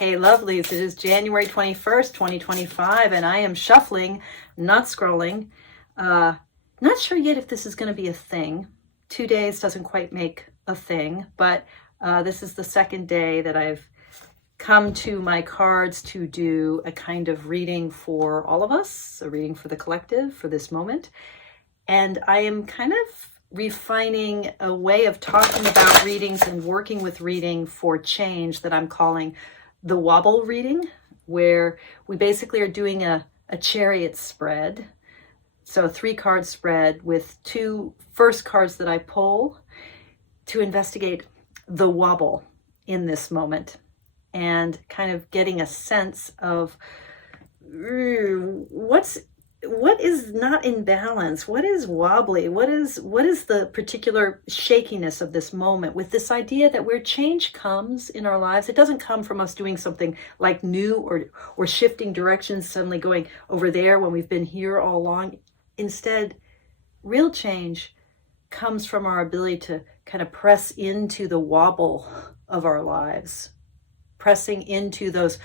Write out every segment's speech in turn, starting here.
Hey lovelies, it is January 21st, 2025, and I am shuffling, not scrolling. Not sure yet if this is going to be a thing. 2 days doesn't quite make a thing, but this is the second day that I've come to my cards to do a kind of reading for all of us, a reading for the collective for this moment. And I am kind of refining a way of talking about readings and working with reading for change that I'm calling the Wobble reading, where we basically are doing a chariot spread. So a 3-card spread with 2 first cards that I pull to investigate the wobble in this moment and kind of getting a sense of what is not in balance, what is wobbly, what is the particular shakiness of this moment, with this idea that where change comes in our lives, it doesn't come from us doing something like new or shifting directions, suddenly going over there when we've been here all along. Instead, real change comes from our ability to kind of press into the wobble of our lives, pressing into those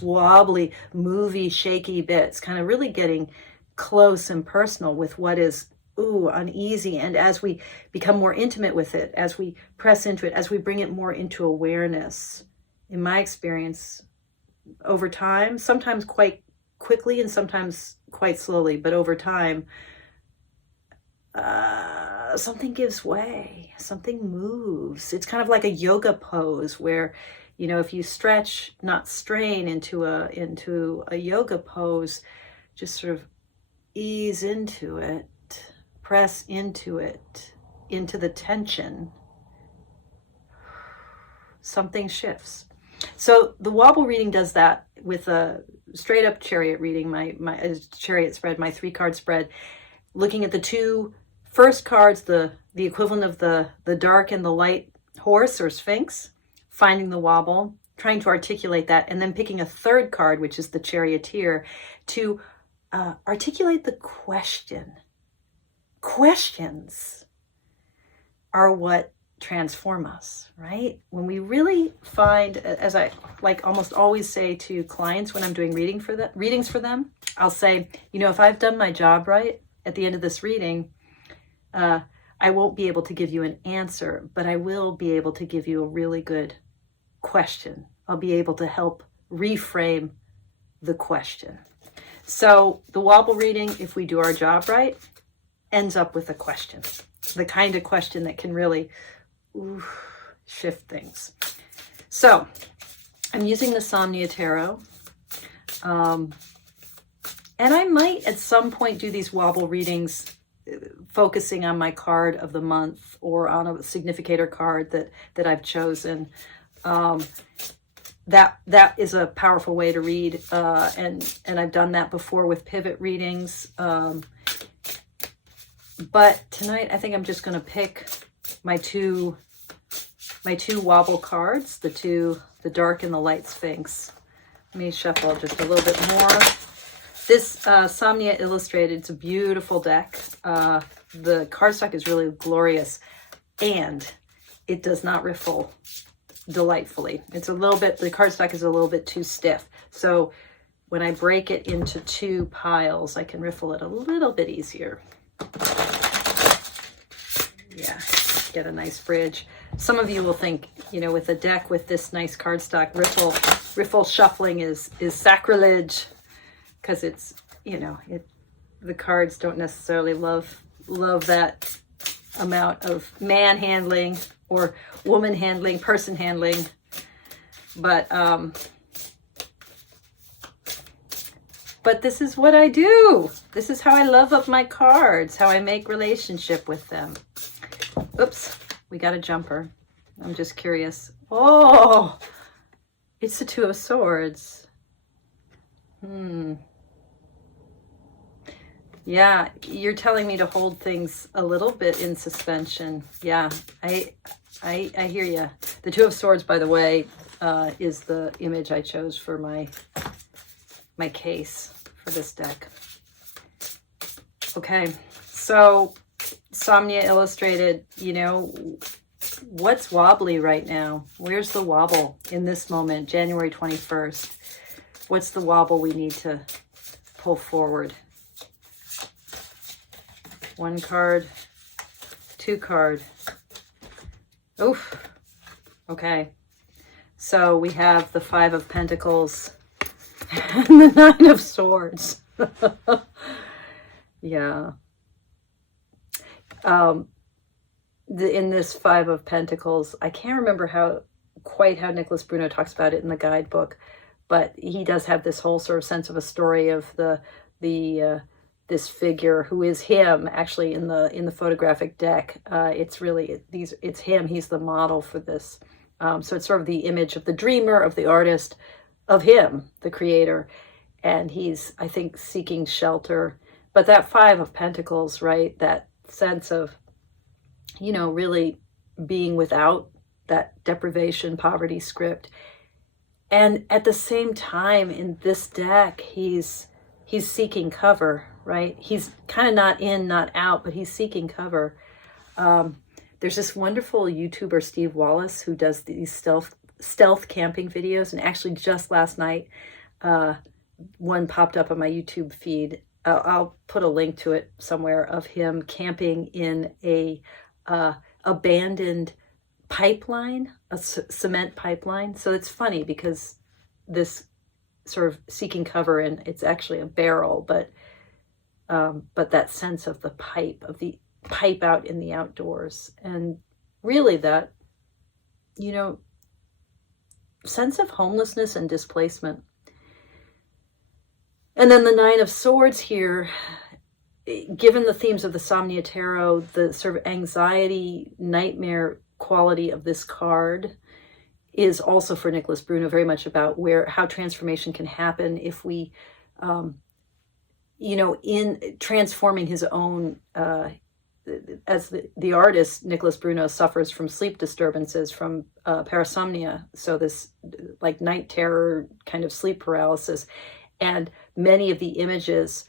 wobbly, movie, shaky bits, kind of really getting close and personal with what is uneasy. And as we become more intimate with it, as we press into it, as we bring it more into awareness, in my experience, over time, sometimes quite quickly and sometimes quite slowly, but over time, something gives way, something moves. It's kind of like a yoga pose where, if you stretch, not strain, into a yoga pose, just sort of ease into it, press into it, into the tension, something shifts. So the Wobble reading does that with a straight up chariot reading, my chariot spread, my 3-card spread, looking at the 2 first cards, the equivalent of the dark and the light horse or sphinx, finding the wobble, trying to articulate that, and then picking a 3rd card, which is the charioteer, to articulate the question. Questions are what transform us, right? When we really find, as I like almost always say to clients when I'm doing readings for them, I'll say, if I've done my job right at the end of this reading, I won't be able to give you an answer, but I will be able to give you a really good question. I'll be able to help reframe the question. So the Wobble reading, if we do our job right, ends up with a question, the kind of question that can really shift things. So I'm using the Somnia Tarot. And I might at some point do these Wobble readings focusing on my card of the month or on a significator card that I've chosen. That is a powerful way to read, and I've done that before with pivot readings. But tonight, I think I'm just going to pick my two Wobble cards, the dark and the light sphinx. Let me shuffle just a little bit more. This Somnia Illustrated, it's a beautiful deck. The cardstock is really glorious, and it does not riffle delightfully. It's a little bit, the cardstock is a little bit too stiff. So when I break it into 2 piles, I can riffle it a little bit easier. Yeah, get a nice bridge. Some of you will think, with a deck with this nice cardstock, riffle shuffling is sacrilege, because it's, the cards don't necessarily love that amount of man handling or woman handling, person handling. But this is what I do. This is how I love of my cards, how I make relationship with them. Oops, we got a jumper. I'm just curious. Oh, it's the 2 of Swords. Yeah, you're telling me to hold things a little bit in suspension. Yeah, I hear you. The 2 of Swords, by the way, is the image I chose for my case for this deck. Okay, so Somnia Illustrated, what's wobbly right now? Where's the wobble in this moment, January 21st? What's the wobble we need to pull forward? 1 card, 2 card. Oof. Okay. So we have the 5 of Pentacles and the 9 of Swords. Yeah. In this 5 of Pentacles, I can't remember quite how Nicholas Bruno talks about it in the guidebook, but he does have this whole sort of sense of a story of this figure who is him actually in the photographic deck. It's really it's him. He's the model for this. So it's sort of the image of the dreamer, of the artist, of him, the creator, and he's, I think, seeking shelter. But that 5 of Pentacles, right? That sense of, you know, really being without that deprivation, poverty script. And at the same time, in this deck, he's seeking cover, right? He's kind of not in, not out, but he's seeking cover. There's this wonderful YouTuber, Steve Wallace, who does these stealth camping videos. And actually just last night, one popped up on my YouTube feed. I'll put a link to it somewhere, of him camping in a abandoned pipeline, a cement pipeline. So it's funny because this sort of seeking cover, and it's actually a barrel, but that sense of the pipe out in the outdoors, and really that, you know, sense of homelessness and displacement. And then the 9 of Swords here, given the themes of the Somnia Tarot, the sort of anxiety, nightmare quality of this card is also for Nicholas Bruno very much about how transformation can happen if we, you know, in transforming his own, as the artist, Nicholas Bruno suffers from sleep disturbances, from parasomnia. So this like night terror, kind of sleep paralysis. And many of the images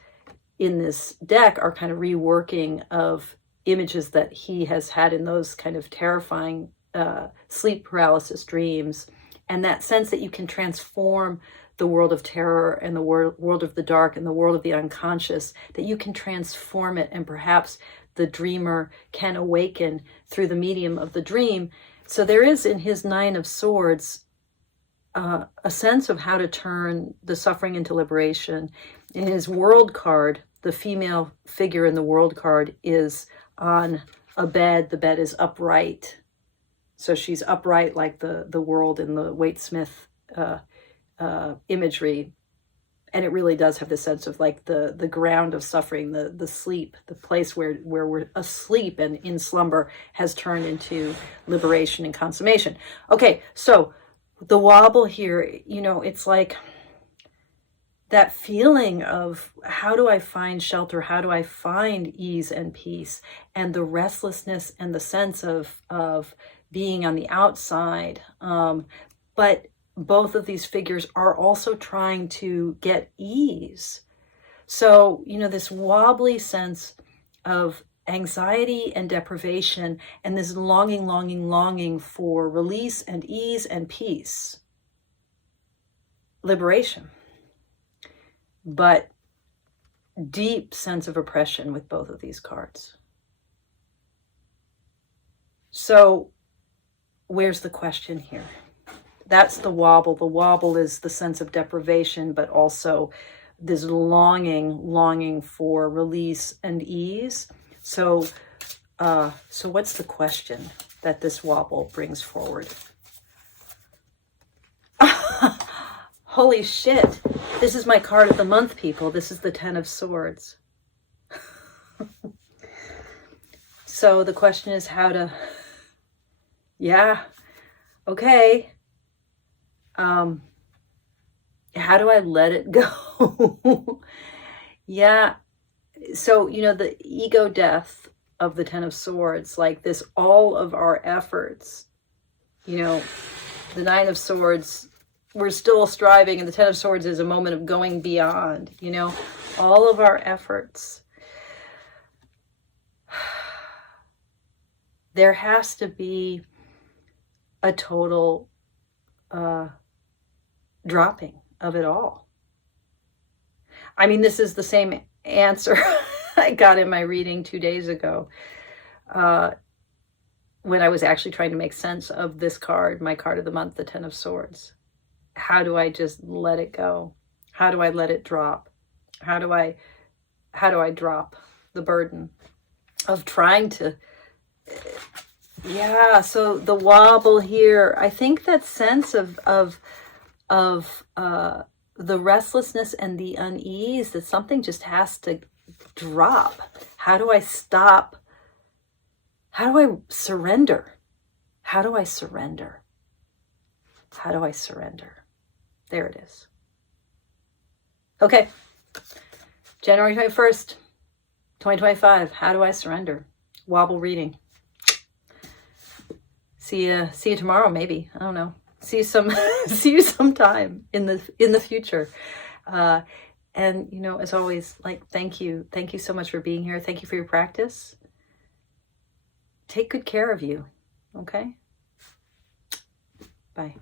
in this deck are kind of reworking of images that he has had in those kind of terrifying sleep paralysis dreams. And that sense that you can transform the world of terror and the world of the dark and the world of the unconscious, that you can transform it, and perhaps the dreamer can awaken through the medium of the dream. So there is in his 9 of Swords a sense of how to turn the suffering into liberation. In his World card, the female figure in the World card is on a bed. The bed is upright. So she's upright like the world in the Waite Smith imagery. And it really does have this sense of like the ground of suffering, the sleep, the place where we're asleep and in slumber has turned into liberation and consummation. Okay, so the wobble here, you know, it's like that feeling of how do I find shelter? How do I find ease and peace? And the restlessness and the sense of being on the outside. But both of these figures are also trying to get ease. So, you know, this wobbly sense of anxiety and deprivation, and this longing for release and ease and peace, liberation, but deep sense of oppression with both of these cards. So where's the question here? That's the wobble. The wobble is the sense of deprivation, but also this longing for release and ease. So what's the question that this wobble brings forward? Holy shit. This is my card of the month, people. This is the 10 of Swords. So the question is how to, yeah, okay. How do I let it go? Yeah. So, you know, the ego death of the 10 of Swords, like this, all of our efforts, you know, the 9 of Swords, we're still striving, and the 10 of Swords is a moment of going beyond, you know, all of our efforts. There has to be a total dropping of it all. I mean, this is the same answer I got in my reading 2 days ago when I was actually trying to make sense of this card, my card of the month, the Ten of Swords. How do I just let it go? How do I let it drop? How do I drop the burden of trying to, yeah, so the wobble here, I think that sense of the restlessness and the unease, that something just has to drop. How do I stop? How do I surrender? How do I surrender? How do I surrender? There it is. Okay. January 21st, 2025. How do I surrender? Wobble reading. See you tomorrow, maybe. I don't know. See you sometime in the future. And you know, as always, like, thank you so much for being here. Thank you for your practice. Take good care of you. Okay? Bye.